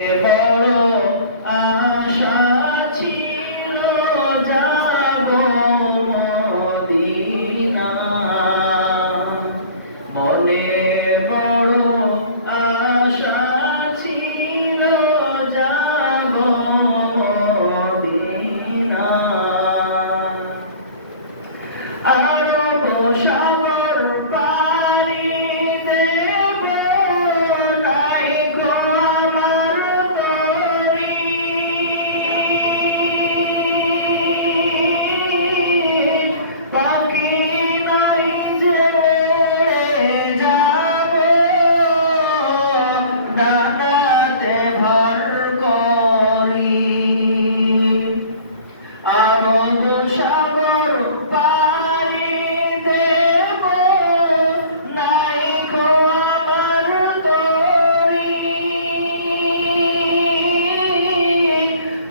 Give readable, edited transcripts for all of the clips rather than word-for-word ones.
বড় আশা ছিল যাব মদিনা, মনে বড় আশা ছিল যাব মদিনা। আরব সাগর পাড়ি দেব, নাই গো আমার তরি, পাখি নাই যে উড়ে যাব, ডানাতে ভর করি। আরব সাগর পাড়ি দেব, নাই গো আমার তরি,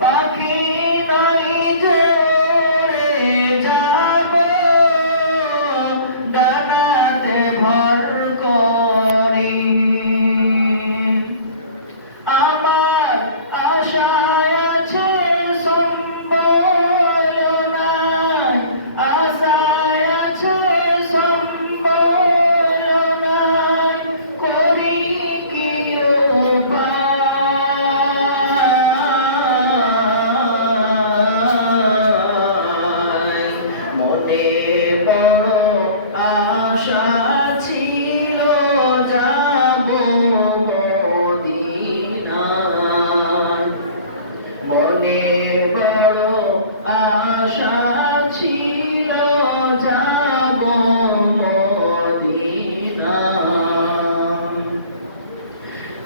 পাখি নাই যে উড়ে যাব, ডানাতে ভর করি। আমার আশায় আছে সম্বল নাই, আশায় আছে সম্বল নাই, করি কি উপায়। মনে বড় আশা ছিল যাব মদিনায়, মনে বড় আশা ছিল যাব মদিনায়।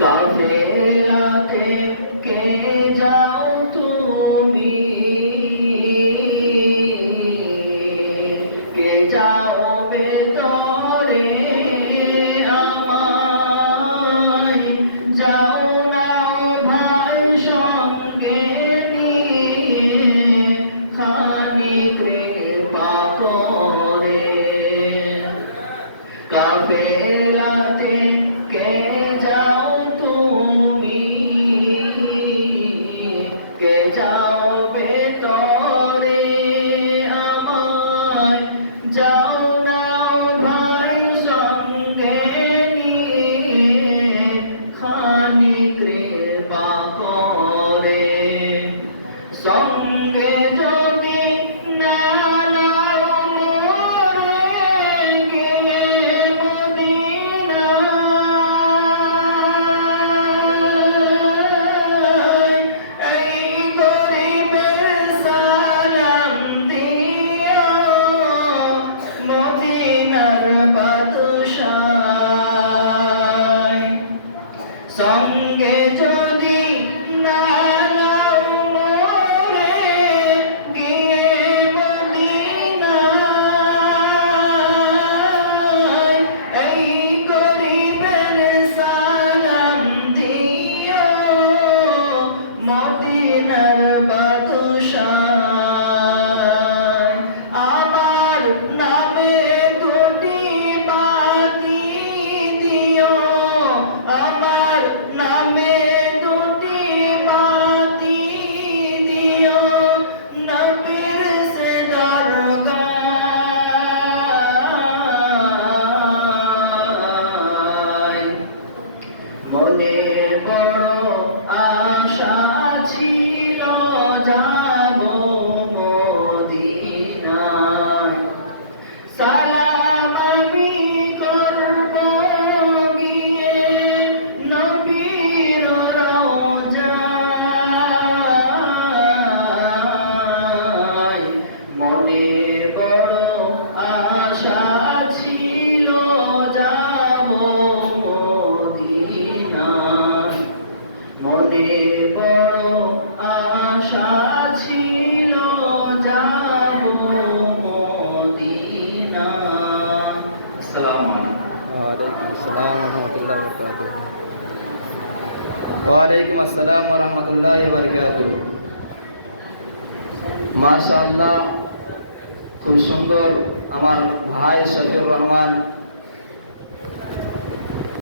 কাফেলাতে কে যাও তুমি, কে যাও ভেতরে আমায়, যাও নাও ভাই সঙ্গে নিয়ে, খানি কৃপা করে। কাফেলাতে কে যাও তুমি, কে যাও ভেতরে আমায়, যাও নাও ভাই সঙ্গে নিয়ে, খানি কৃপা করে। সঙ্গে যদি না নাও মোরে গিয়ে মদিনায়, এই গরিবের সালাম দিও মদিনার বাদশায়। সঙ্গে যদি না নাও মোরে গিয়ে মদিনায়, এই গরিবের সালাম দিও মদিনার বাদশায়। আমার নামে দুটি বাতি দিও, আমার নামে দুটি বাতি দিও, নবীর সে দরগায়। মনে বড় আশা ছিল যাব মদিনায়, সালাম আমি করব গিয়ে নবীর রওজায়। মনে বড় আশা ছিল যাব মদিনায়, মনে বড় আশা ছিল যাব মদিনায়। আসসালামু আলাইকুম। ওয়ালাইকুম আসসালাম ওয়া রাহমাতুল্লাহি ওয়া বারাকাতুহু। ওয়ালাইকুম আসসালাম ওয়া রাহমাতুল্লাহি ওয়া বারাকাতুহু। মাশাআল্লাহ, খুব সুন্দর আমার ভাই শফিউর রহমান